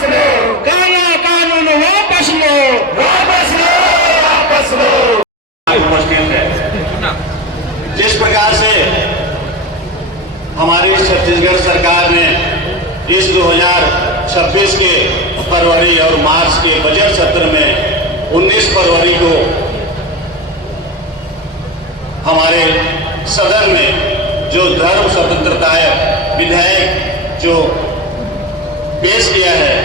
वापस लो, काला कानून वापस लो, वापस लो, वापस लो। उपस्थित है। जिस प्रकार से हमारी छत्तीसगढ़ सरकार ने इस 2026 के फरवरी और मार्च के बजट सत्र में 19 फरवरी को हमारे सदन में जो धर्म स्वतंत्रता विधेयक जो पेश किया है,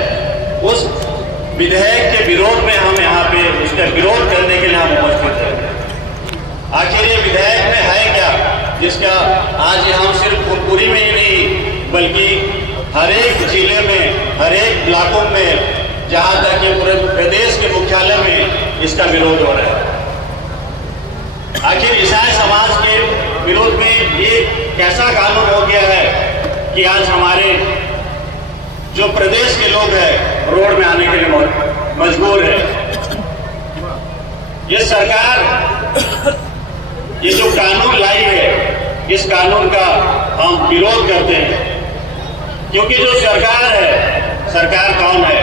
उस विधेयक के विरोध में हम यहाँ पे उसका विरोध करने के लिए हम उपस्थित हैं। आखिर ये विधेयक में है क्या, जिसका आज हम सिर्फ फुलपुरी में ही नहीं बल्कि हर एक जिले में, हर एक ब्लॉकों में, जहाँ तक कि पूरे प्रदेश के मुख्यालय में इसका विरोध हो रहा है। आखिर ईसाई समाज के विरोध में ये कैसा कानून हो गया है कि आज हमारे जो प्रदेश के लोग हैं रोड में आने के लिए मजबूर है। ये सरकार ये जो कानून लाई है, इस कानून का हम विरोध करते हैं, क्योंकि जो सरकार है, सरकार कौन है?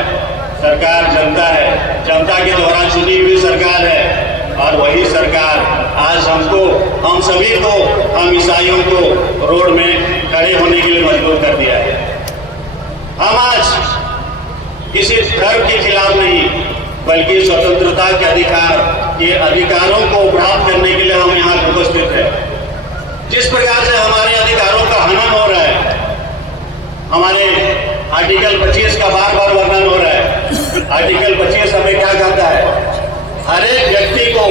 सरकार जनता है, जनता के द्वारा चुनी हुई सरकार है। और वही सरकार आज हम सभी को, हम ईसाइयों को रोड में खड़े होने के लिए मजबूर कर दिया है। हम आज किसी धर्म के खिलाफ नहीं बल्कि स्वतंत्रता के अधिकारों को प्राप्त करने के लिए हम यहाँ उपस्थित हैं। जिस प्रकार से हमारे अधिकारों का हनन हो रहा है, हमारे आर्टिकल 25 का बार बार वर्णन हो रहा है। आर्टिकल 25 हमें क्या कहता है? हर एक व्यक्ति को,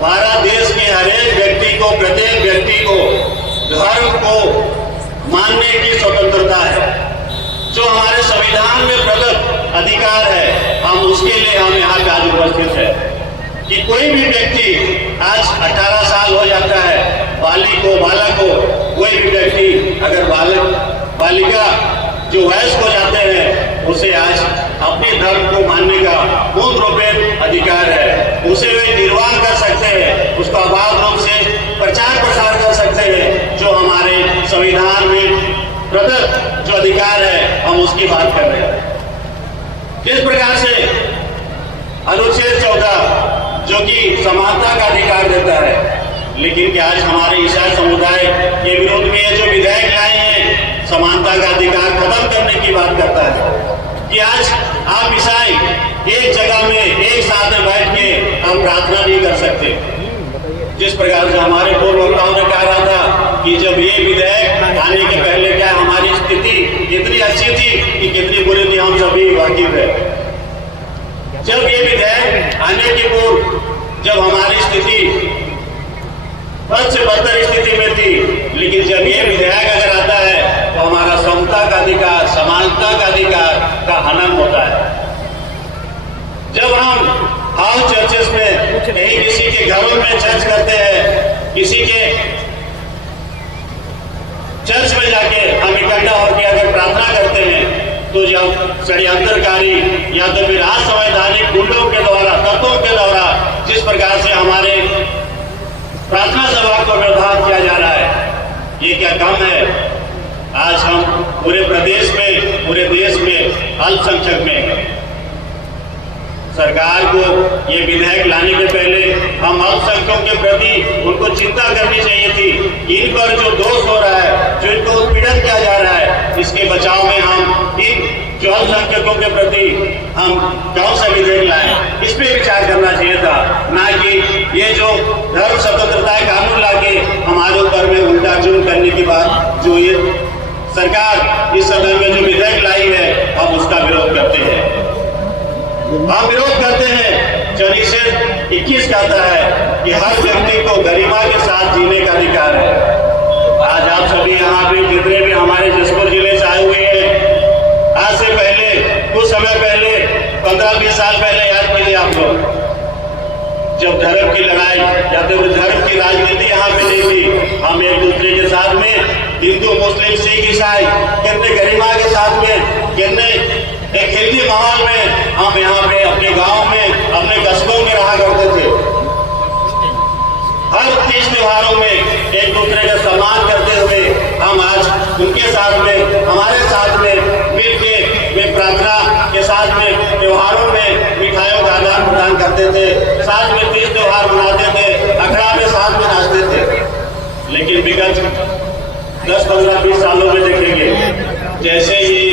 भारत देश के हर एक व्यक्ति को, प्रत्येक व्यक्ति को धर्म को मानने की स्वतंत्रता है, जो हमारे संविधान में प्रदत्त अधिकार है। हम उसके लिए हम यहाँ पे आज उपस्थित है कि कोई भी व्यक्ति आज 18 साल हो जाता है, बालक को कोई भी व्यक्ति अगर बालिका जो वयस्क हो जाते हैं, उसे आज अपने धर्म को मानने का पूर्ण रूपेण अधिकार है। उसे वे निर्वाह कर सकते हैं, उसका अबाध रूप से प्रचार प्रसार कर सकते हैं। जो हमारे संविधान में प्रदत्त जो अधिकार है, हम उसकी बात कर रहे हैं। किस प्रकार से अनुच्छेद 14 जो कि समानता का अधिकार देता है, लेकिन क्या आज हमारे ईसाई समुदाय के विरोध में ये जो विधेयक लाए हैं, समानता का अधिकार खत्म करने की बात करता है कि आज आप ईसाई एक जगह में एक साथ में बैठ के हम प्रार्थना नहीं कर सकते। जिस प्रकार से हमारे पूर्व वक्ताओं ने कहा था कि जब ये विधेयक आने के पहले क्या हमारी स्थिति इतनी अच्छी थी कि कितनी बुरी थी, हम सभी वाकिफ है। जब ये विधेयक आने के पूर्व जब हमारी स्थिति बद से बदतर स्थिति में थी, लेकिन जब ये विधेयक अगर आता है तो हमारा समता का अधिकार, समानता का अधिकार का हनन होता है। जब हम हाउस चर्चेस में कहीं किसी के घरों में चर्च करते हैं, किसी के चर्च में जाके हम इकट्ठा होकर अगर प्रार्थना करते हैं, तो जब षड्यंत्रकारी या तो फिर असंवैधानिक गुंडों के द्वारा, तत्वों के द्वारा जिस प्रकार से हमारे प्रार्थना सभा को व्यवहार किया जा रहा है, ये क्या कम है? आज हम पूरे प्रदेश में, पूरे देश में अल्पसंख्यक में सरकार को ये विधेयक लाने के पहले हम अल्पसंख्यकों के प्रति उनको चिंता करनी चाहिए थी। इन पर जो दोष हो रहा है, जो इनको उत्पीड़न किया जा रहा है, इसके बचाव में हम इन जो अल्पसंख्यकों के प्रति हम कौन सा विधेयक लाए, इस पर विचार करना चाहिए था, ना कि ये जो धर्म स्वतंत्रता कानून लाके हमारे ऊपर में उल्टा जुल्म करने की बात जो ये सरकार इस सदन में जो विधेयक लाई है, हम उसका विरोध करते हैं। हम विरोध करते हैं। 21 कहता है कि हर व्यक्ति को गरिमा के साथ जीने का अधिकार है। आज आप सभी यहाँ पे जितने भी हमारे जसपुर जिले से आए हुए हैं, आज से पहले कुछ समय पहले 15-20 साल पहले याद कीजिए आप लोग, जब धर्म की लड़ाई या तो धर्म की राजनीति यहाँ पे नहीं थी, हम एक दूसरे के साथ में हिंदू, मुस्लिम, सिख, ईसाई कितने गरिमा के साथ में, कितने एक हेल्दी माहौल में हम यहाँ पे अपने गांव में, अपने कस्बों में रहा करते थे। हर तीज त्योहारों में एक दूसरे का सम्मान करते हुए हम आज उनके साथ में, हमारे साथ में मिल के वे प्रार्थना के साथ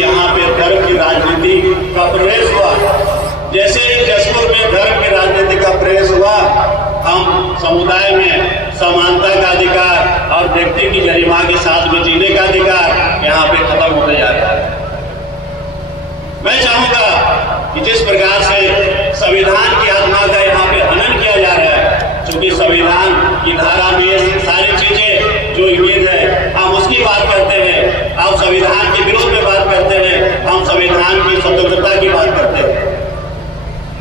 यहाँ पे धर्म की राजनीति का प्रवेश हुआ। जैसे ही जसपुर में धर्म की राजनीति का प्रवेश हुआ, हम समुदाय में समानता का अधिकार और व्यक्ति की गरिमा के साथ में जीने का अधिकार यहाँ पे खत्म होते जा रहा है। मैं चाहूंगा कि जिस प्रकार से संविधान की आत्मा का यहाँ पे हनन किया जा रहा है, क्योंकि संविधान की धारा में सारी चीजें जो इंगित है हम उसकी बात करते हैं, आप संविधान के विरोध में बात करते हैं, हम संविधान की स्वतंत्रता की बात करते हैं,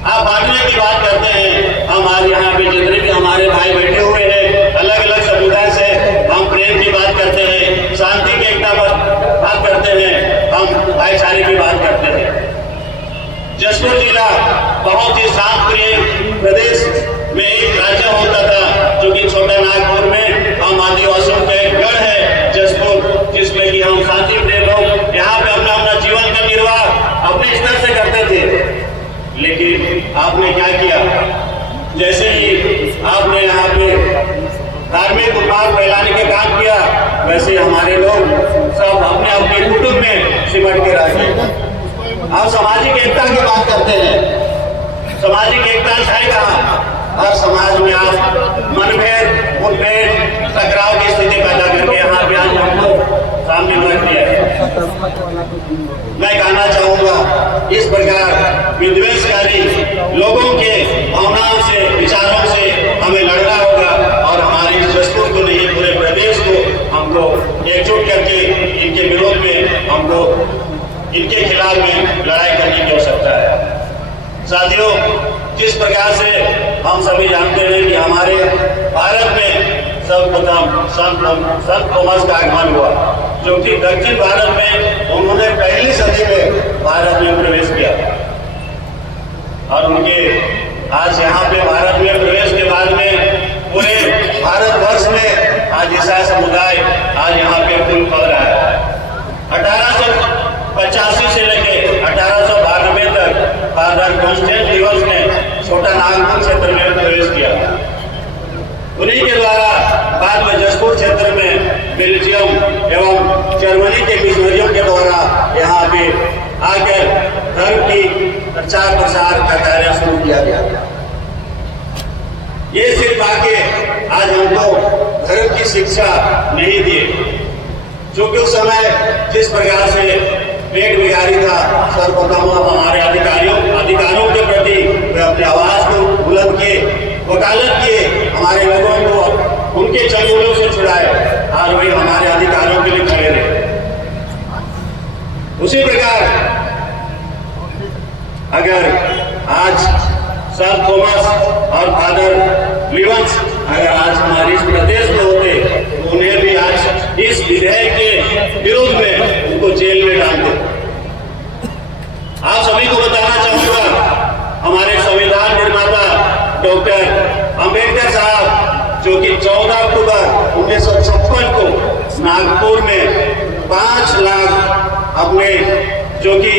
आप बांटने की बात करते हैं। हम आज यहाँ पे जितने भी हमारे भाई बैठे हुए हैं अलग अलग समुदाय से, हम प्रेम की बात करते हैं, शांति की एकता बात करते हैं, हम भाईचारे की बात करते हैं। जसपुर जिला बहुत ही शांत प्रिय प्रदेश में एक राज्य होता था, जो कि छोटा नागपुर में हम आदिवासियों का एक गढ़ है जसपुर, जिसमें कि हम शांति प्रिय लोग यहाँ पे अपना अपना जीवन का निर्वाह अपने स्तर से करते थे। लेकिन आपने क्या किया, जैसे ही आपने यहाँ पे धार्मिक उन्माद फैलाने का काम किया, वैसे हमारे लोग सब अपने अपने कुटुंब में सिमट के रह गए। आप सामाजिक एकता की बात करते हैं, सामाजिक एकता है कहाँ? हर समाज में आप मनभेद, मुठभेद, टकराव की स्थिति पैदा करके यहाँ पे आज हमको सामने रख दिया है। मैं कहना चाहूंगा, इस प्रकार विद्वेषकारी लोगों के भावनाओं से, विचारों से हमें लड़ना होगा और हमारे जसपुर को नहीं पूरे प्रदेश को हमको एकजुट करके इनके विरोध में, हमको इनके खिलाफ में लड़ाई करने की आवश्यकता है। साथियों, जिस प्रकार से हम सभी जानते हैं कि हमारे भारत में सर्वप्रथम संत थॉमस का आगमन हुआ, जो कि दक्षिण भारत में उन्होंने पहली सदी में भारत में प्रवेश किया और उनके आज यहाँ पे भारत में प्रवेश के बाद में पूरे भारतवर्ष में आज ईसाई समुदाय आज यहाँ पे फूल फल रहा है। 1885 से लेके 1892 तक फादर कॉन्स्टेंटिनोस ने छोटा नागपुर क्षेत्र में प्रवेश किया। उन्हीं के द्वारा बाद में जसपुर क्षेत्र में बेल्जियम एवं जर्मनी के मिशनरियों के द्वारा यहाँ पे आकर धर्म की प्रचार प्रसार का कार्य शुरू किया गया। ये सिर्फ आके आज हमको धर्म की शिक्षा नहीं दी, क्योंकि उस समय जिस प्रकार से पेट बिगाड़ी था, सर्वप्रथम हमारे अधिकारियों के प्रति वे अपने आवाज को बुलंद किए, वकालत किए, हमारे लोगों को उनके चंगुलों से छुड़ाए और वे हमारे अधिकारियों के लिए खड़े रहे। उसी प्रकार अगर आज संत थॉमस और फादर लिवंस अगर आज हमारे इस प्रदेश में होते तो उन्हें भी आज इस विधेयक के विरोध में उनको जेल में डाल दे। आप सभी को बताना चाहूंगा, हमारे संविधान निर्माता डॉक्टर अंबेडकर साहब, जो कि 14 अक्टूबर 1956 को नागपुर में 5 लाख अपने जो कि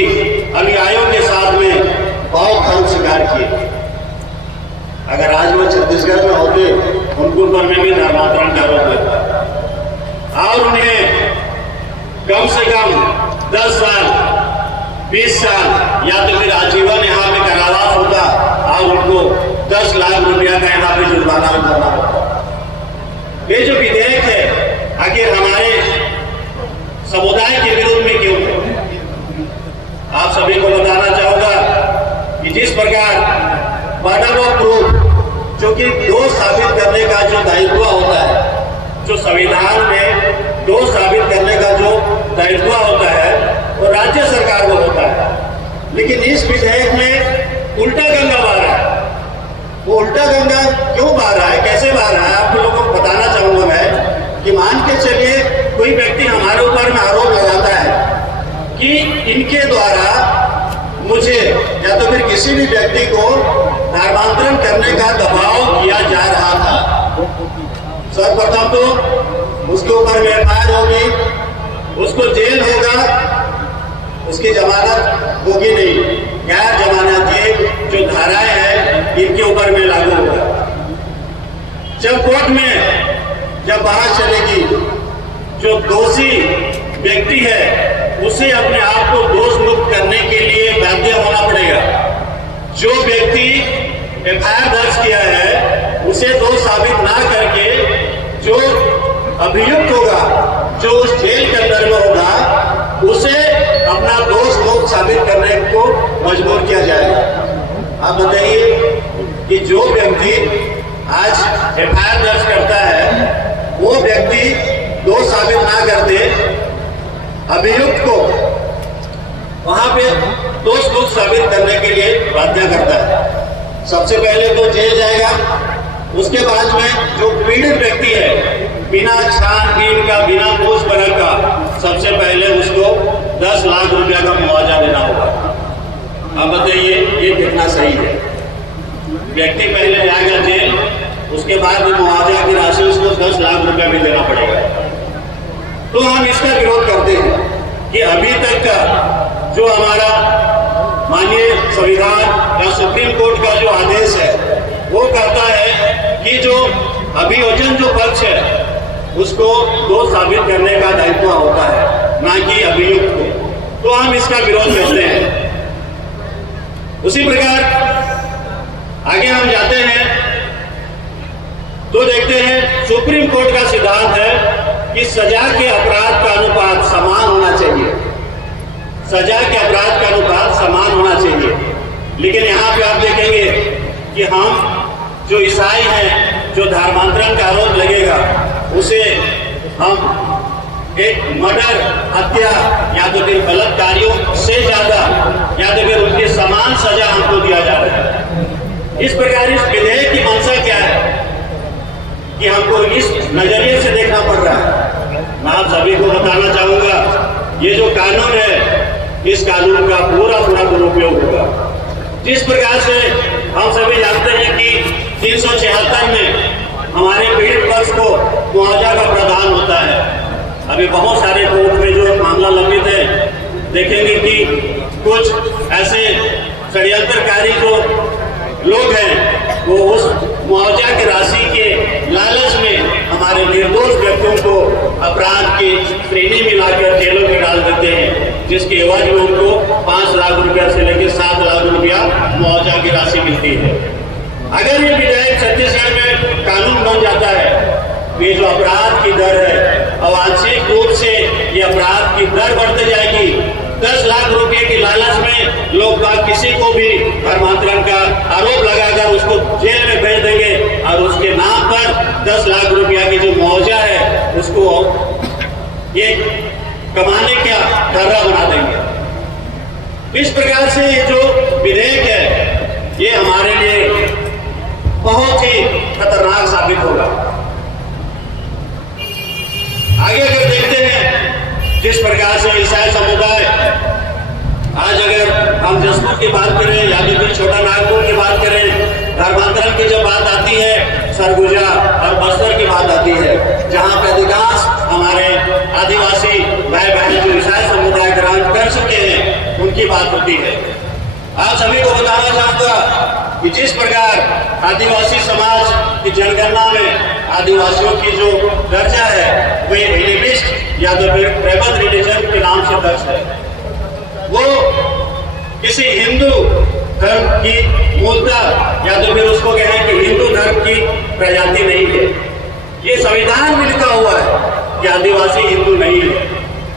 अनुयायियों के साथ में बौद्ध धर्म स्वीकार किए। अगर आज वो छत्तीसगढ़ में होते, उनको ऊपर में भी धर्मांतरण का आरोप लगता और उन्हें कम से कम 10 साल 20 साल या तो फिर आजीवन यहाँ पे कारावास होता और उनको 10 लाख रुपया का यहाँ पे जुर्माना भी करना होता। ये जो विधेयक है आखिर हमारे समुदाय के विरोध में क्यों है? आप सभी को बताना चाहूंगा कि जिस प्रकार बर्डन ऑफ प्रूफ, जो कि दोष साबित करने का जो दायित्व होता है, जो संविधान में दोष साबित करने का जो दायित्व होता है वो राज्य सरकार को होता है। लेकिन इस विधेयक में उल्टा गंगा बह रहा है। वो उल्टा गंगा क्यों बह रहा है, कैसे बह रहा है, आप लोगों को बताना चाहूंगा मैं कि मान के चलिए कोई व्यक्ति हमारे ऊपर में आरोप लगाता है कि इनके द्वारा मुझे या तो फिर किसी भी व्यक्ति को धर्मांतरण करने का दबाव किया जा रहा था। सर्वप्रथम तो उसके ऊपर में एफआईआर होगी, उसको जेल होगा, उसकी जमानत होगी नहीं, गैर जमानती जो धाराएं हैं इनके ऊपर में लागू होगा। जब कोर्ट में जब बात चलेगी, जो दोषी व्यक्ति है उसे अपने आप को बाध्य होना पड़ेगा। जो व्यक्ति एफआईआर दर्ज किया है उसे दोष साबित ना करके जो अभियुक्त होगा, जो उस जेल के अंदर में होगा, उसे अपना दोष मुक्त साबित करने को मजबूर किया जाएगा। आप बताइए कि जो व्यक्ति आज एफआईआर दर्ज करता है वो व्यक्ति दोष साबित ना करते अभियुक्त को वहां पे दोष मुक्त साबित करने के लिए बाध्य करता है। सबसे पहले तो जेल जाएगा, उसके बाद में जो पीड़ित व्यक्ति है बिना छानबीन का, बिना पूछपरख का, सबसे पहले उसको 10 लाख रुपया का मुआवजा देना होगा। अब बताइए ये कितना सही है? व्यक्ति पहले जाएगा जेल, उसके बाद में मुआवजा की राशि उसको 10 लाख रुपया भी देना पड़ेगा। तो हम इसका विरोध करते हैं कि अभी तक का जो हमारा माननीय संविधान या सुप्रीम कोर्ट का जो आदेश है वो कहता है कि जो अभियोजन जो पक्ष है उसको दोष साबित करने का दायित्व होता है, ना कि अभियुक्त को। तो हम इसका विरोध करते हैं। उसी प्रकार आगे हम जाते हैं तो देखते हैं सुप्रीम कोर्ट का सिद्धांत है कि सजा के अपराध का अनुपात समान होना चाहिए। सजा के अपराध का अनुपात समान होना चाहिए। लेकिन यहाँ पे आप देखेंगे कि हम जो ईसाई हैं, जो धर्मांतरण का आरोप लगेगा उसे हम एक मर्डर, हत्या या तो फिर बलात्कारियों से ज्यादा या तो फिर उनके समान सजा हमको दिया जा रहा है। इस प्रकार इस विधेयक की मंशा क्या है कि हमको इस नजरिए से देखना पड़ रहा है। मैं आप सभी को बताना चाहूंगा ये जो कानून है इस कानून का पूरा दुरुपयोग होगा। जिस प्रकार से हम सभी जानते हैं कि 376 में हमारे पीड़ित पक्ष को मुआवजा का प्रावधान होता है। अभी बहुत सारे कोर्ट में जो मामला लंबित है, देखेंगे कि कुछ ऐसे षड्यंत्रकारी जो लोग हैं वो उस मुआवजा की राशि के लालच में हमारे निर्दोष व्यक्तियों को अपराध की श्रेणी में लाकर जेलों में डाल देते हैं, जिसके एवज में उनको 5 लाख रुपया से लेकर 7 लाख रुपया मुआवजा की राशि मिलती है। अगर ये विधेयक छत्तीसगढ़ में कानून बन जाता है तो ये जो अपराध की दर है अवांछित रूप से ये अपराध की दर बढ़ती जाएगी। 10 लाख रुपए की लालच में लोग किसी को भी धर्मांतरण का आरोप लगाकर उसको जेल में भेज देंगे और उसके नाम पर 10 लाख रुपया की जो मुआवजा है उसको ये कमाने का ढर्रा बना देंगे। इस प्रकार से ये जो विधेयक है ये हमारे लिए बहुत ही खतरनाक साबित होगा। आगे अगर देखते हैं जिस प्रकार से ईसाई समुदाय आज अगर हम जसपुर की बात करें या फिर छोटा नागपुर की बात करें, धर्मांतरण की जब बात आती है सरगुजा और बस्तर की बात आती है, जहां पे अधिकांश हमारे आदिवासी भाई बहन जो ईसाई समुदाय ग्रहण कर चुके हैं उनकी बात होती है। आप सभी को बताना चाहूंगा कि जिस प्रकार आदिवासी समाज की जनगणना में आदिवासियों की जो दर्जा है वो एलिमिस्ट या तो फिर ट्राइबल रिलीजन के नाम से दर्ज है। वो किसी हिंदू धर्म की मूलता या तो फिर उसको कहें कि हिंदू धर्म की प्रजाति नहीं है। ये संविधान में लिखा हुआ है कि आदिवासी हिंदू नहीं है।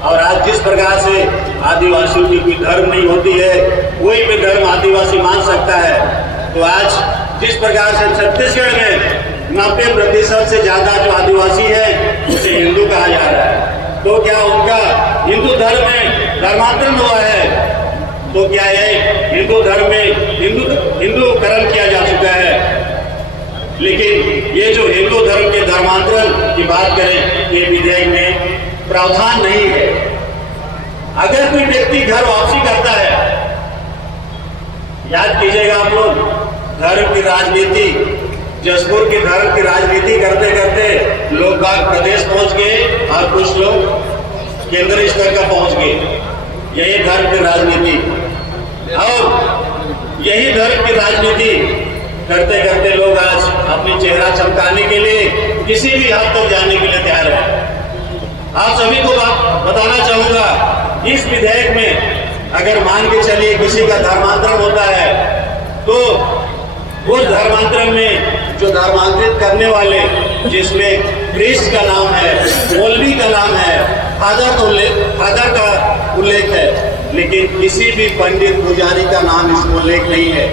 और आज जिस प्रकार से आदिवासियों की कोई धर्म नहीं होती है कोई भी धर्म आदिवासी मान सकता है, तो आज जिस प्रकार से छत्तीसगढ़ में 90% से ज्यादा जो आदिवासी है उसे हिंदू कहा जा रहा है, तो क्या उनका हिंदू धर्म में धर्मांतरण हुआ है? तो क्या है हिंदू धर्म में हिंदूकरण किया जा चुका है? लेकिन ये जो हिंदू धर्म के धर्मांतरण की बात करें ये विधेयक में प्रावधान नहीं है। अगर कोई व्यक्ति घर वापसी करता है, याद कीजिएगा आप लोग, धर्म की राजनीति, जसपुर की धर्म की राजनीति करते करते लोग बाग प्रदेश पहुंच गए और कुछ लोग केंद्र स्तर का पहुंच गए। यही धर्म की राजनीति और यही धर्म की राजनीति करते करते लोग आज अपनी चेहरा चमकाने के लिए किसी भी हद तक जाने के लिए तैयार है। आप सभी को बात बताना चाहूंगा, इस विधेयक में अगर मान के चलिए किसी का धर्मांतरण होता है तो उस धर्मांतरण में जो धर्मांतरित करने वाले, जिसमें प्रीस्ट का नाम है, मौलवी का नाम है, फादर का उल्लेख है, लेकिन किसी भी पंडित पुजारी का नाम इसमें उल्लेख नहीं है।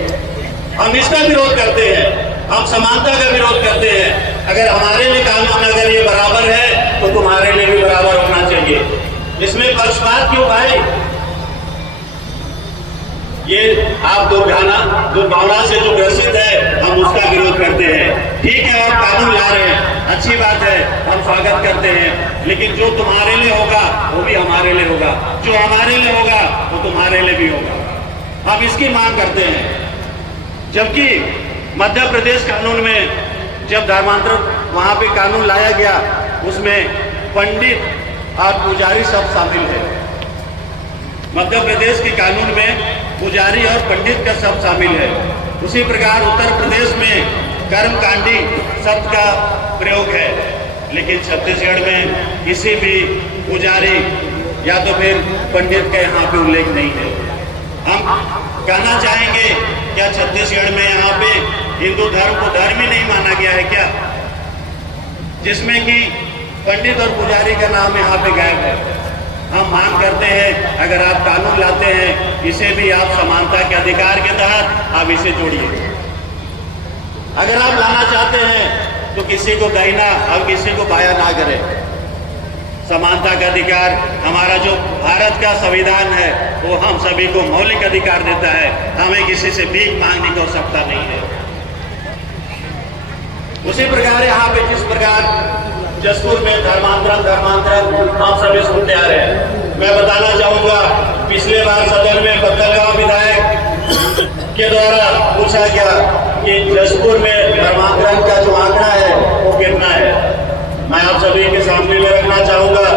हम इसका विरोध करते हैं, हम समानता का विरोध करते हैं। अगर हमारे लिए कानून अगर ये बराबर है तो तुम्हारे लिए भी बराबर होना चाहिए। इसमें पक्षपात क्यों भाई? ये आप दुर्भावना से जो ग्रसित है, हम उसका विरोध करते हैं। ठीक है, आप कानून ला रहे हैं, अच्छी बात है, हम स्वागत करते हैं, लेकिन जो तुम्हारे लिए होगा वो भी हमारे लिए होगा, जो हमारे लिए होगा वो तुम्हारे लिए भी होगा। हम इसकी मांग करते हैं। जबकि मध्य प्रदेश कानून में जब धर्मांतरण वहां पे कानून लाया गया, उसमें पंडित और पुजारी सब शामिल है। मध्य प्रदेश के कानून में पुजारी और पंडित का शब्द शामिल है। उसी प्रकार उत्तर प्रदेश में कर्मकांडी शब्द का प्रयोग है, लेकिन छत्तीसगढ़ में किसी भी पुजारी या तो फिर पंडित का यहाँ पे उल्लेख नहीं है। हम कहना चाहेंगे, क्या छत्तीसगढ़ में यहाँ पे हिंदू धर्म को धर्म ही नहीं माना गया है क्या, जिसमें कि पंडित और पुजारी का नाम यहाँ पे गायब है? हम मांग करते हैं, अगर आप कानून लाते हैं, इसे भी आप समानता के अधिकार के तहत आप इसे जोड़िए। अगर आप लाना चाहते हैं तो किसी को दाहिना और किसी को बायां ना करें। समानता का अधिकार हमारा जो भारत का संविधान है वो हम सभी को मौलिक अधिकार देता है। हमें किसी से भीख मांगने की आवश्यकता नहीं है। उसी प्रकार यहाँ पे जिस प्रकार जसपुर में धर्मांतरण हम सभी सुनते आ रहे हैं। मैं बताना चाहूंगा, पिछले बार सदन में बत्तलगांव विधायक के द्वारा पूछा गया कि जसपुर में धर्मांतरण का जो आंकड़ा है वो कितना है। मैं आप सभी के सामने में रखना चाहूंगा,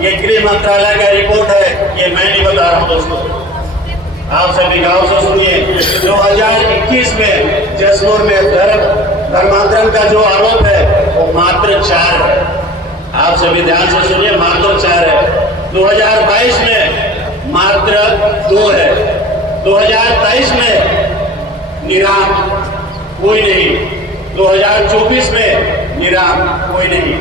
ये गृह मंत्रालय का रिपोर्ट है, ये मैं नहीं बता रहा हूं दोस्तों, आप सभी गांव से सुनिए। 2021 में जसपुर में धर्मांतरण का जो आरोप है वो मात्र 4 है। आप सभी ध्यान से सुनिए, मात्र 4 है। 2022 में मात्र 2 है। 2023 में निराम कोई नहीं। 2024 में निराम कोई नहीं।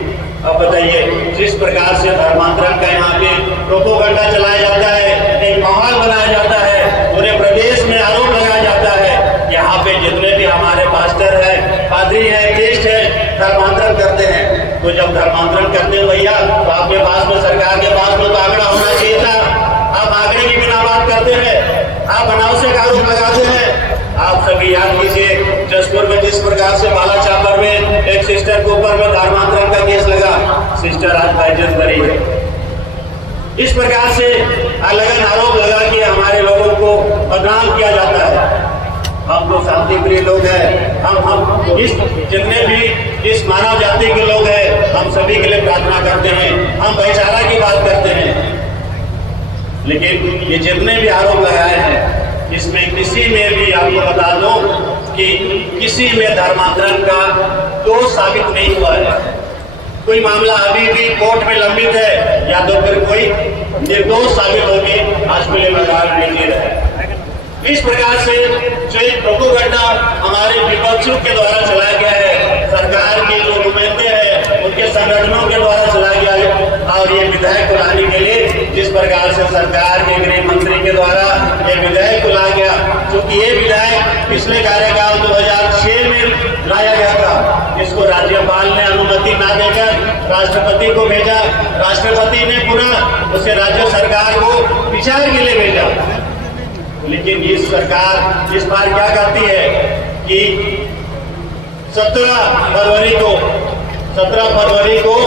अब बताइए, जिस प्रकार से धर्मांतरण का यहाँ पे प्रोपोगंडा चलाया जाता है, एक माहौल बनाया जाता है, पूरे प्रदेश में आरोप लगाया जाता है, यहाँ पे जितने भी हमारे पास्टर है, पादरी है, प्रीस्ट है, धर्मांतरण करते हैं। तो जब धर्मांतरण करते हैं भैया, तो आपके पास में, सरकार के पास में तो आंकड़ा होना चाहिए था। आप आंकड़े की बिना बात करते हैं, आप अनावश्यक आरोप लगाते हैं। आप सभी याद कीजिए, जसपुर में जिस प्रकार से बाला चापर में एक सिस्टर के ऊपर में धर्मांतरण का केस लगा, सिस्टर आज बैजत करी है। इस प्रकार से अलग आरोप लगा के हमारे लोगों को बदनाम किया जाता है। हम तो शांति प्रिय लोग हैं, हम इस जितने भी इस मानव जाति के लोग हैं, हम सभी के लिए प्रार्थना करते हैं, हम भाईचारा की बात करते हैं। लेकिन ये जितने भी आरोप लगाए हैं, इसमें किसी में भी आपको बता दो कि किसी में धर्मांतरण का दोष साबित नहीं हुआ है। कोई मामला अभी भी कोर्ट में लंबित है, या तो फिर कोई निर्दोष साबित होगी, आज के लिए लगातार नहीं दे रहा है। इस प्रकार से जो एक प्रोपोगंडा हमारे विपक्षियों के द्वारा चलाया गया है, सरकार के जो नुमाइंदे हैं उनके संगठनों के द्वारा चलाया गया है, और ये विधेयक को लाने के लिए जिस प्रकार से सरकार के गृह मंत्री के द्वारा ये विधेयक को लाया गया, क्योंकि ये विधेयक पिछले कार्यकाल 2006 में लाया गया था। इसको राज्यपाल ने अनुमति ना देकर राष्ट्रपति को भेजा, राष्ट्रपति ने पुनः उसे राज्य सरकार को विचार के लिए भेजा। लेकिन इस सरकार इस बार क्या करती है कि 17 फरवरी को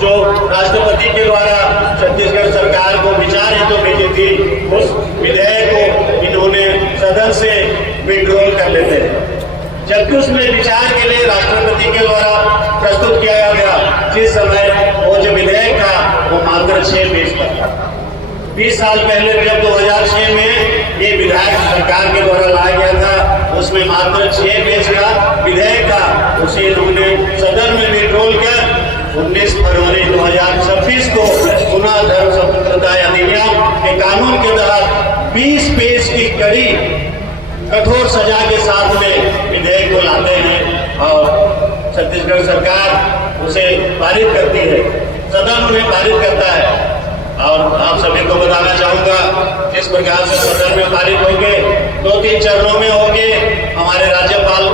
जो राष्ट्रपति के द्वारा छत्तीसगढ़ सरकार को विचार हेतु भेजी थी, उस विधेयक को इन्होंने सदन से विड्रॉल कर लेते हैं। जबकि उसमें विचार के लिए राष्ट्रपति के द्वारा प्रस्तुत किया गया, जिस समय वो जो विधेयक था वो मात्र 6 पेज पर था। 20 साल पहले जब 2006 में ये विधेयक सरकार के द्वारा लाया गया था, उसमें मात्र 6 पेज का विधेयक था। उसे इन्होंने सदन में विड्रॉल कर 19 फरवरी 2026 को पुनः धर्म स्वतंत्रता अधिनियम के कानून के तहत 20 पेज की कड़ी कठोर सजा के साथ में विधेयक को लाते हैं और छत्तीसगढ़ सरकार उसे पारित करती है, सदन उन्हें पारित करता है। और आप सभी को बताना चाहूंगा किस प्रकार से सदन में पारित होंगे, 2-3 चरणों में होंगे, हमारे राज्यपाल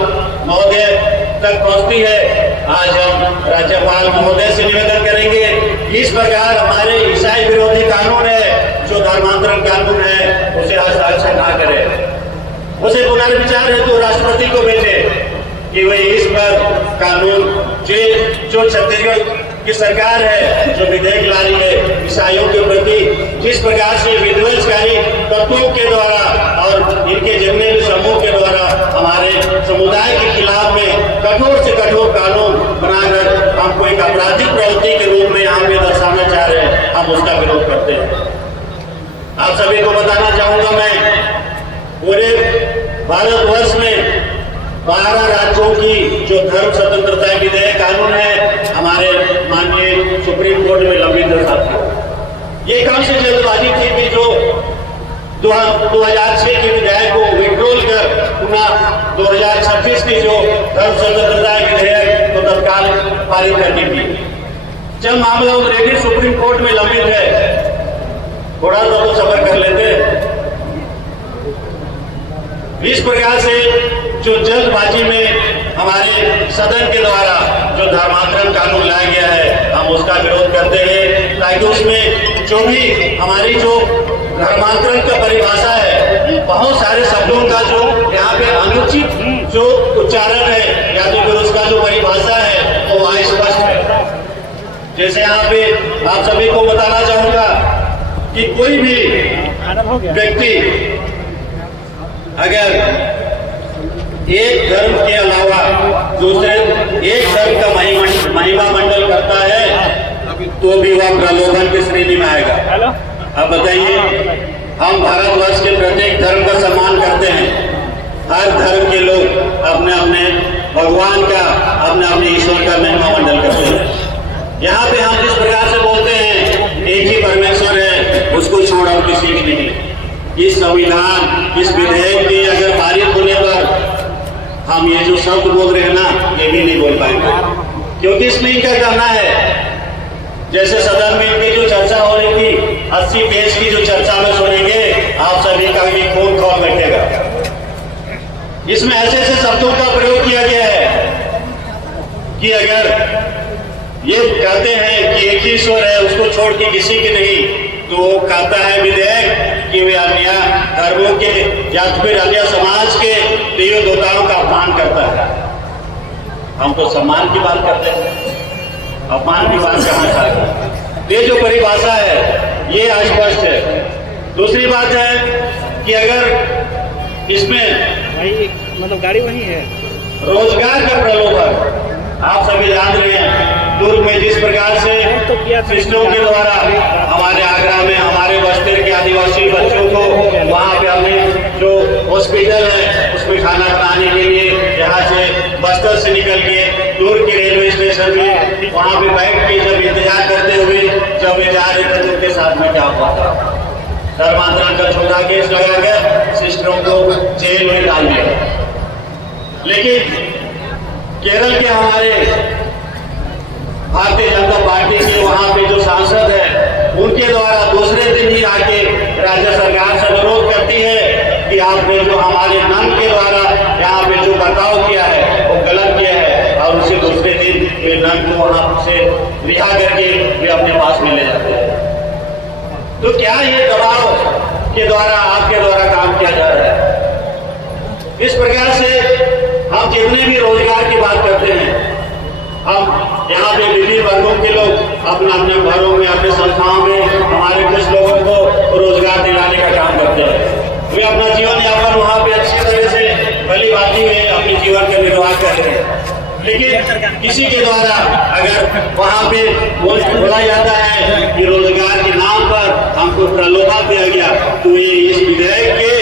महोदय तक पहुंचती है। आज हम राज्यपाल महोदय से निवेदन करेंगे कि इस प्रकार हमारे ईसाई विरोधी कानून है, जो धर्मांतरण कानून है, उसे हस्ताक्षर ना करें, उसे पुनर्विचार हेतु राष्ट्रपति को भेजे कि वही इस पर कानून जो छत्तीसगढ़ की सरकार है जो विधेयक ला रही है ईसाइयों के प्रति, जिस प्रकार से विध्वंसकारी तत्वों के द्वारा और इनके जितने भी समूह के द्वारा हमारे समुदाय के खिलाफ में कठोर से कठोर कानून बनाकर हमको एक आपराधिक प्रवृत्ति के रूप में यहाँ पे दर्शाना चाह रहे हैं, हम उसका विरोध करते हैं। आप सभी को बताना चाहूंगा मैं, पूरे भारतवर्ष में 12 राज्यों की जो धर्म स्वतंत्रता विधेयक कानून है हमारे माननीय सुप्रीम कोर्ट में लंबित है साथियों। ये कौन सी जल्दबाजी थी कि जो 2006 के विधेयक को विड्रॉल कर पुनः 2026 की जो धर्म स्वतंत्रता विधेयक को तत्काल पारित करनी थी। जब मामला ऑलरेडी सुप्रीम कोर्ट में लंबित है, थोड़ा सा तो सबर कर लेते। इस प्रकार से जो जल्दबाजी में हमारे सदन के द्वारा जो धर्मांतरण कानून लाया गया है, हम उसका विरोध करते हैं, ताकि उसमें जो भी हमारी जो धर्मांतरण का परिभाषा है, बहुत सारे शब्दों का जो यहाँ पे अनुचित जो उच्चारण है या तो फिर उसका जो परिभाषा है वो वहां स्पष्ट है। जैसे यहाँ पे आप सभी को बताना चाहूंगा कि कोई भी व्यक्ति अगर एक धर्म के अलावा दूसरे एक धर्म का महिमा मंडल करता है तो भी वह प्रलोभन की श्रेणी में आएगा। अब बताइए, हम भारतवर्ष के प्रत्येक धर्म का सम्मान करते हैं, हर धर्म के लोग अपने अपने भगवान का अपने अपने ईश्वर का महिमा मंडल करते हैं। यहाँ पे हम जिस प्रकार से बोलते हैं एक ही परमेश्वर है, उसको छोड़ और किसी की नहीं। इस संविधान इस विधेयक की अगर पारित होने पर हम ये जो शब्द बोल रहे हैं ना, ये भी नहीं बोल पाएंगे, क्योंकि इसमें इनका कहना है जैसे सदन में इनकी जो चर्चा हो रही थी 80 पेज की जो चर्चा में सुनेंगे, आप सभी का भी खून खौल बैठेगा। इसमें ऐसे ऐसे शब्दों का प्रयोग किया गया है कि अगर ये कहते हैं कि एक ही ईश्वर है, उसको छोड़ के किसी की नहीं, तो वो कहता है विधेयक कि वे अन्य धर्मों के या फिर अन्य समाज के देवी देवताओं का अपमान करता है। हम तो सम्मान की बात करते हैं, अपमान की बात कहाँ है? ये जो परिभाषा है ये अस्पष्ट है। दूसरी बात है कि अगर इसमें मतलब गाड़ी वही है, रोजगार का प्रलोभन, आप सभी जान रहे हैं दुर्ग में जिस प्रकार से सिस्टम के द्वारा हमारे आगरा में हमारे बस्तर के आदिवासी बच्चों को वहाँ पे अपने जो हॉस्पिटल है उसमें खाना बनाने के लिए यहाँ से बस्तर से निकल के दूर के रेलवे स्टेशन में वहाँ पे बैठ के जब इंतजार करते हुए जब वे जा रहे थे तो उनके साथ में क्या हुआ था? धर्मांतरण का छोटा केस लगाकर सिस्टरों को जेल में डाल दिया। लेकिन केरल के हमारे भारतीय जनता पार्टी के वहाँ पे जो सांसद है उनके द्वारा दूसरे दिन ही आके राज्य सरकार से अनुरोध करती है कि आपने जो हमारे नन के द्वारा यहाँ पे जो बर्ताव किया है वो गलत किया है, और उसे दूसरे दिन वे नन को वहाँ से रिहा करके वे अपने पास में ले जाते हैं। तो क्या ये दबाव के द्वारा आपके द्वारा काम किया जा रहा है? इस प्रकार से हम जितने भी रोजगार की बात करते हैं, हम यहाँ पे विभिन्न वर्गों के लोग अपने अपने घरों में अपने संस्थाओं में हमारे कुछ लोगों को रोजगार दिलाने का काम करते हैं। वे अपना जीवन यापन वहाँ पे अच्छी तरह से भली भांति में अपने जीवन का निर्वाह कर रहे हैं। लेकिन किसी के द्वारा अगर वहाँ पे बोला जाता है कि रोजगार के नाम पर हमको प्रलोभन दिया गया, तो ये इस विधेयक के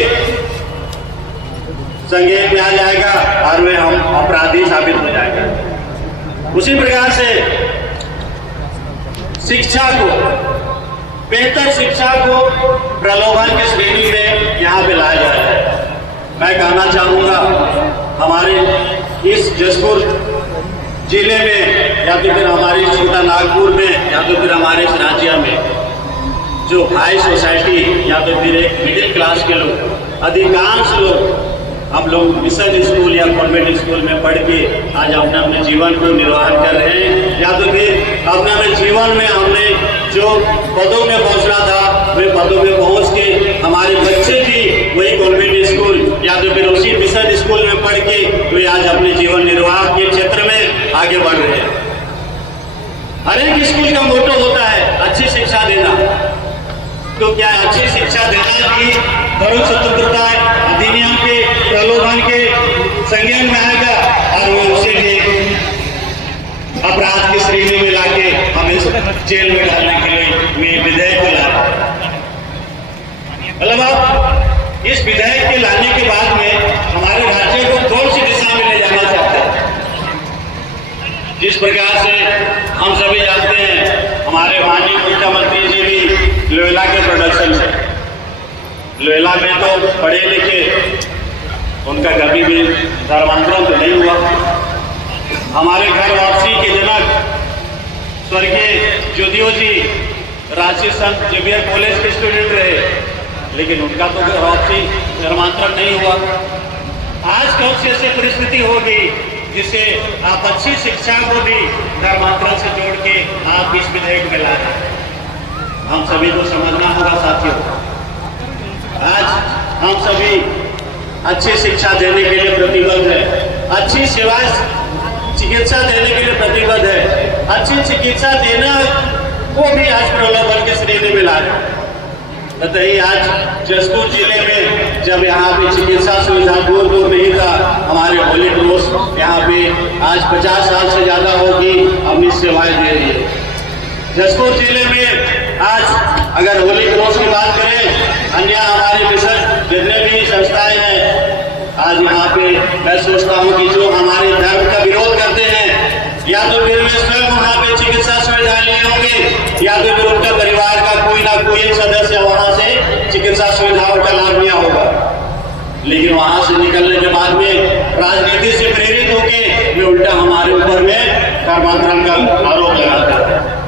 संज्ञेय में आ जाएगा और वे हम अपराधी साबित हो जाएगा। उसी प्रकार से शिक्षा को बेहतर शिक्षा को प्रलोभन की श्रेणी में यहाँ पे लाया जा रहा है। मैं कहना चाहूँगा हमारे इस जसपुर जिले में या तो फिर हमारे छोटा नागपुर में या तो फिर हमारे इस राज्य में जो हाई सोसाइटी या तो फिर एक मिडिल क्लास के लोग, अधिकांश लोग हम लोग मिशन स्कूल या कॉन्वेंट स्कूल में पढ़ के आज अपने अपने जीवन को निर्वाह कर रहे हैं, या तो फिर अपने अपने जीवन में हमने जो पदों में पहुंचना था वे पदों में पहुंच के हमारे बच्चे भी वही कॉन्वेंट स्कूल या तो फिर उसी मिशन स्कूल में पढ़ के वे आज अपने जीवन निर्वाह के क्षेत्र में आगे बढ़ रहे हैं। हर एक स्कूल का मोटो होता है अच्छी शिक्षा देना, तो क्या अच्छी शिक्षा देना भी धर्म स्वतंत्रता अधिनियम के प्रलोभन के संज्ञान में आएगा और वो उसे भी अपराध की श्रेणी में लाके हमें जेल में डालने के लिए विधेयक को ला रहे हैं। मतलब आप इस विधेयक के लाने के बाद में हमारे राज्य को कौन सी दिशा में ले जाना चाहते हैं? जिस प्रकार से हम सभी जानते हैं, हमारे माननीय मुख्यमंत्री जी भी लोयला के प्रोडक्शन से, लोयला में तो पढ़े लिखे, उनका कभी भी धर्मांतरण तो नहीं हुआ। हमारे घर वापसी के जनक स्वर्गीय ज्योतियो जी रांची संत जेवियर कॉलेज के स्टूडेंट रहे, लेकिन उनका तो घर वापसी धर्मांतरण नहीं हुआ। आज कौन सी ऐसी परिस्थिति होगी जिसे आप अच्छी शिक्षा को भी धर्मांतरण से जोड़ के आप इस विधेयक में ला रहे हैं? हम सभी को समझना होगा साथियों, आज हम सभी अच्छी शिक्षा देने के लिए प्रतिबद्ध है, अच्छी सेवा चिकित्सा देने के लिए प्रतिबद्ध है, अच्छी चिकित्सा देना को भी आज प्रलोभन की श्रेणी में ला रहे हैं। बताइए, आज जसपुर जिले में जब यहाँ पे चिकित्सा सुविधा दूर दूर नहीं था, हमारे होली क्रॉस यहाँ पे आज 50 साल से ज्यादा होगी अपनी सेवाएं दे रही है। जसपुर जिले में आज अगर होली क्रॉस की बात करें, अन्य हमारे मिशन जितने भी संस्थाएं हैं, आज यहाँ पे मैं सोचता हूँ कि जो हमारे धर्म का विरोध करते हैं, या तो फिर वे स्वयं वहाँ पे चिकित्सा सुविधा लिए होंगे, या तो फिर उनके परिवार का कोई ना कोई एक सदस्य वहाँ से चिकित्सा सुविधाओं का लाभ लिया होगा, लेकिन वहाँ से निकलने के बाद में राजनीति से प्रेरित होके वे उल्टा हमारे ऊपर में धर्मांतरण का आरोप लगाते हैं।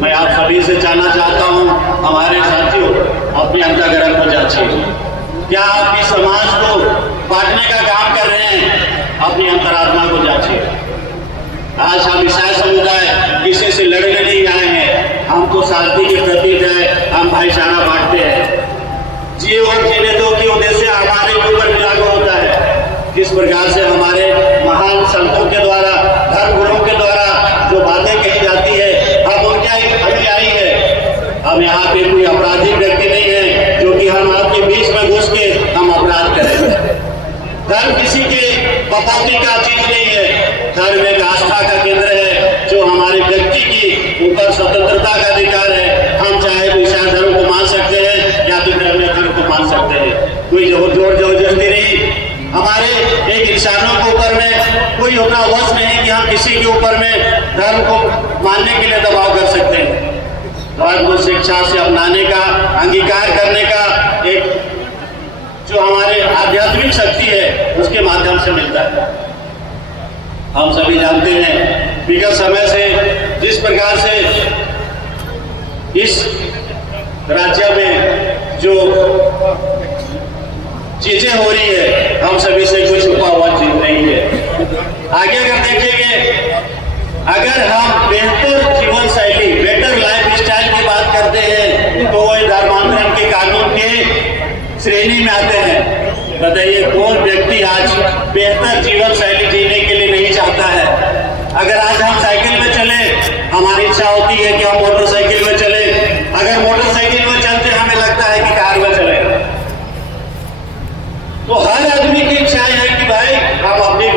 मैं आप सभी से जानना चाहता हूँ, हमारे साथियों, अपनी अंतःकरण को जांचिए। क्या आप इस समाज को बांटने का काम कर रहे हैं? अपनी अंतरात्मा को जांचिए। आज हम ईसाई समुदाय किसी से लड़ने नहीं आए हैं, हमको शांति के प्रतीक है, हम भाईचारा बांटते हैं। जिए और जीने दो के उद्देश्य हमारे ऊपर भी लागू होता है। जिस प्रकार से हमारे महान संतों के द्वारा, धर्म गुरुओं के द्वारा जो बातें कही जाती है, हम उनका एक अनुयायी है। हम यहाँ पे कोई आपराधिक व्यक्ति नहीं है जो कि हम आपके बीच में घुस के हम अपराध करेंगे। धर्म किसी के बपौती का चीज नहीं है, धर्म एक आस्था का केंद्र है जो हमारे व्यक्ति की ऊपर स्वतंत्रता का अधिकार है। हम चाहे तो ईसाई धर्म को मान सकते हैं या तो अन्य धर्म को मान सकते हैं, कोई जोर जबरदस्ती नहीं। हमारे एक इंसानों के ऊपर में कोई होना वश नहीं कि हम किसी के ऊपर में धर्म को मानने के लिए दबाव कर सकते हैं। धर्म को शिक्षा से अपनाने का, अंगीकार करने का एक जो हमारे आध्यात्मिक शक्ति है उसके माध्यम से मिलता है। हम सभी जानते हैं विगत समय से जिस प्रकार से इस राज्य में जो चीजें हो रही है, हम सभी से कुछ छुपा हुआ चीज नहीं है। आगे अगर देखेंगे, अगर हम बेहतर जीवन शैली, बेटर लाइफ स्टाइल की बात करते हैं तो वही धर्मांतरण के कानून के श्रेणी में आते हैं। बताइए, कौन व्यक्ति आज बेहतर जीवन शैली जीने के लिए नहीं चाहता है? अगर आज हम साइकिल में चले, हमारी इच्छा होती है कि हम मोटरसाइकिल में चले। अगर मोटरसाइकिल में चलते हमें लगता है कि कार में चले। तो हर आदमी की इच्छा है कि भाई हम अपनी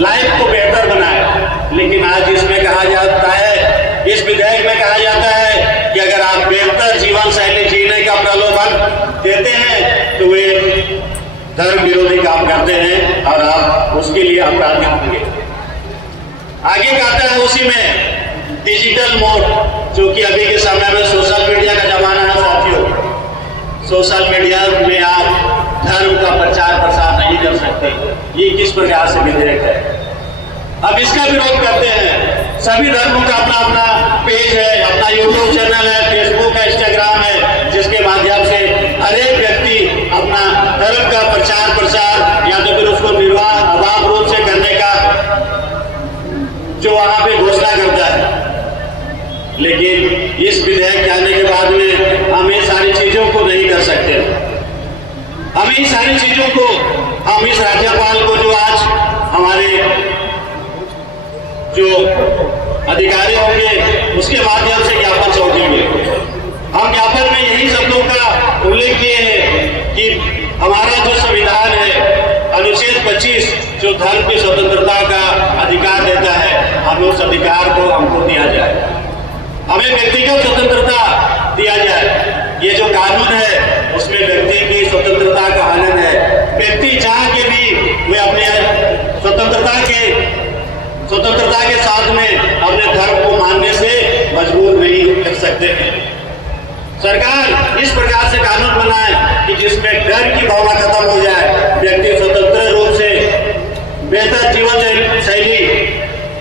लाइफ को बेहतर बनाए, लेकिन आज इसमें कहा जाता है, इस विधेयक में कहा जाता है कि अगर आप बेहतर जीवन शैली जीने का प्रलोभन देते हैं तो वे धर्म विरोधी काम करते हैं और आप उसके लिए अपराधी होंगे। आगे कहता है उसी में डिजिटल मोड, क्योंकि अभी के समय में सोशल मीडिया का जमाना है साथियों। सोशल मीडिया में आप धर्म का प्रचार प्रसार नहीं कर सकते। ये किस प्रकार से विधेयक है? अब इसका विरोध करते हैं। सभी धर्मों का अपना अपना पेज है, अपना यूट्यूब चैनल है, फेसबुक है, इंस्टाग्राम है, जिसके माध्यम से हर एक व्यक्ति अपना धर्म का प्रचार प्रसार या तो फिर उसको निर्वाह अबाध रूप से करने का जो वहां पे घोषणा करता है। लेकिन इस विधेयक के आने के बाद में हम ये सारी चीजों को नहीं कर सकते। हम इन सारी चीजों को हम इस राज्यपाल को जो आज हमारे जो अधिकारी होंगे उसके माध्यम से ज्ञापन सौंपेंगे। हम ज्ञापन में यही शब्दों का उल्लेख किए हैं कि हमारा जो संविधान है अनुच्छेद 25 जो धर्म की स्वतंत्रता का अधिकार देता है, हम उस अधिकार को हमको दिया जाए। हमें व्यक्तिगत स्वतंत्रता दिया जाए। ये जो कानून है उसमें व्यक्ति की स्वतंत्रता का हनन है। व्यक्ति चाह के भी वे अपने स्वतंत्रता के साथ में अपने धर्म को मानने से मजबूर नहीं कर सकते हैं। सरकार इस प्रकार से कानून बनाए कि जिसमें डर की भावना खत्म हो जाए, व्यक्ति स्वतंत्र रूप से बेहतर जीवन शैली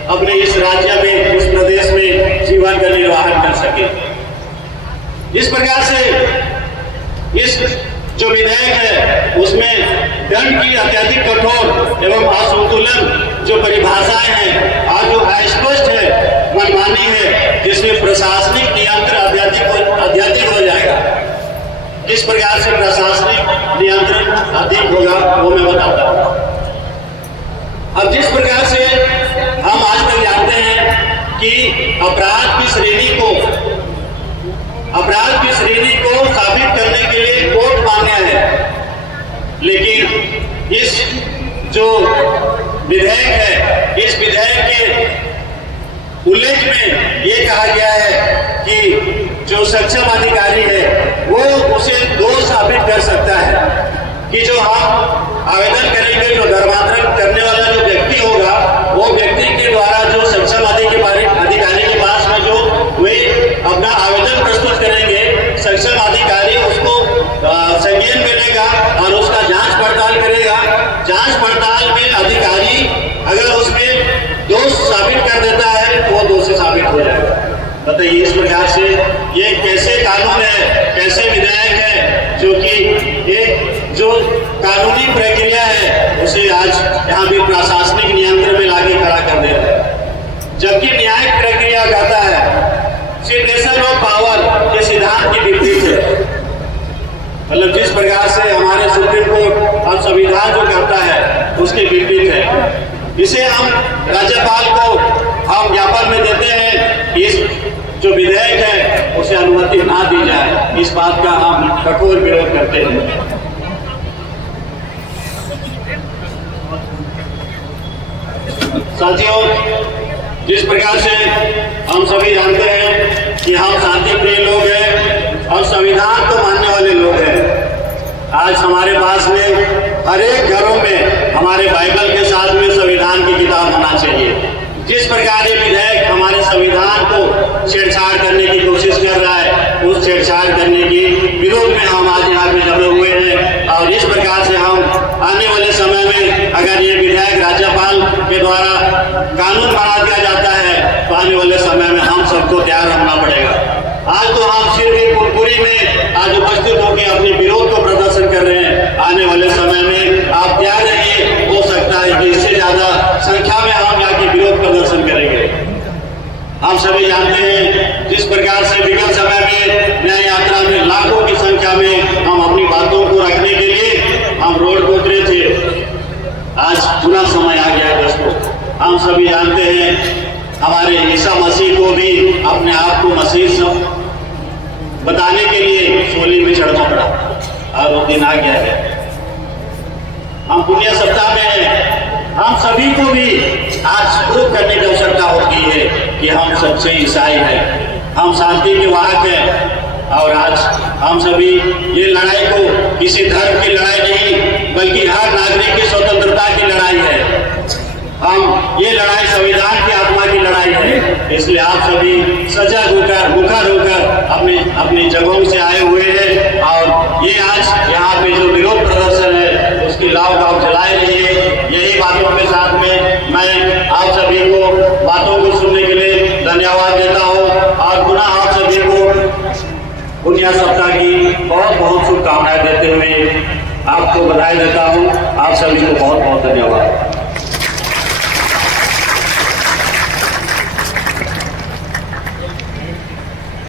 अपने इस राज्य में, इस प्रदेश में जीवन का निर्वाहन कर सके। इस प्रकार से इस जो विधेयक है उसमें दंड की अत्यधिक कठोर एवं असंतुलन जो परिभाषाएं हैं आज जो अस्पष्ट है, मनमानी है, जिसमें प्रशासनिक नियंत्रण अत्यधिक हो जाएगा। किस प्रकार से प्रशासनिक नियंत्रण अधिक होगा वो मैं बताता हूँ। अब जिस प्रकार से हम आज तक जानते हैं कि अपराध की श्रेणी को साबित करने के लिए कोर्ट मान्य है, लेकिन इस जो विधेयक है, इस विधेयक के उल्लेख में ये कहा गया है कि जो सक्षम अधिकारी है वो उसे दोष साबित कर सकता है कि जो हम आवेदन करेंगे, जो धर्मांतरण करने वाला जो व्यक्ति होगा वो व्यक्ति के द्वारा जो सक्षम अधिकारी के पास में जो वे अपना आवेदन प्रस्तुत करेंगे, सक्षम अधिकारी उसको संज्ञान में लेगा और उसका जांच पड़ताल करेगा। जांच पड़ताल में अधिकारी अगर उसमें दोष साबित कर देता है तो वो दोषी साबित हो जाएगा। बताइए इस प्रकार से ये कैसे कानून है, कैसे विधेयक है जो कि एक जो कानूनी प्रक्रिया है उसे आज यहाँ भी प्रशासनिक नियंत्रण में लाके खड़ा कर दे रहा है। जबकि न्यायिक प्रक्रिया कहता है सेपरेशन ऑफ पावर के सिद्धांत की विपरीत है। मतलब जिस प्रकार से हमारे सुप्रीम कोर्ट और संविधान जो कहता है उसके विपरीत है। इसे हम राज्यपाल को हम ज्ञापन में देते हैं कि इस जो विधेयक है उसे अनुमति ना दी जाए। इस बात का हम कठोर विरोध करते हैं। साथियों, जिस प्रकार से हम सभी जानते हैं कि हम शांति प्रिय लोग हैं और संविधान को मानने वाले लोग हैं। आज हमारे पास में हर एक घरों में हमारे बाइबल के साथ में संविधान की किताब होना चाहिए। जिस प्रकार ये विधेयक हमारे संविधान को छेड़छाड़ करने की कोशिश कर रहा है, उस छेड़छाड़ करने के विरोध में हम आज यहाँ पे जमे हुए हैं। और इस प्रकार से हम आने वाले समय में अगर ये विधेयक राज्यपाल के द्वारा कानून बना दिया जाता है तो आने वाले समय में हम सबको तैयार रहना पड़ेगा। आज तो हम सिर्फ एक कुरकुरी में आज उपस्थित होकर अपने विरोध को प्रदर्शन कर रहे हैं। आने वाले समय में आप तैयार रहिए, हो सकता है कि इससे ज्यादा संख्या में हम जाके विरोध प्रदर्शन करेंगे। हम सभी जानते हैं जिस प्रकार से विगत समय में न्याय यात्रा में लाखों की संख्या में हम अपनी बातों को रखने के लिए हम रोड पर उतरे थे। आज पुनः समय आ गया दोस्तों। हम सभी जानते हैं हमारे ईसा मसीह को भी अपने आप को मसीह बताने के लिए सूली में चढ़ना पड़ा और वो दिन आ गया है। हम पुण्य सप्ताह में हैं। हम सभी को भी आज प्रूव करने की आवश्यकता होती है कि हम सच्चे ईसाई हैं, हम शांति के वाहक हैं। और आज हम सभी ये लड़ाई को किसी धर्म की लड़ाई नहीं बल्कि हर नागरिक की स्वतंत्रता की लड़ाई है। हम ये लड़ाई संविधान की आत्मा की लड़ाई है। इसलिए आप सभी सजग होकर मुखर होकर अपनी जगहों से आए हुए हैं और ये आज यहाँ पे जो विरोध प्रदर्शन है उसकी लाव गाव जलाए रहिए। यही बातों के साथ में मैं आप सभी को बातों को सुनने के लिए धन्यवाद देता हूँ और पुनः आप सभी को पुण्य सप्ताह की बहुत बहुत शुभकामनाएं देते हुए आपको बधाई देता हूँ। आप सभी को बहुत बहुत धन्यवाद।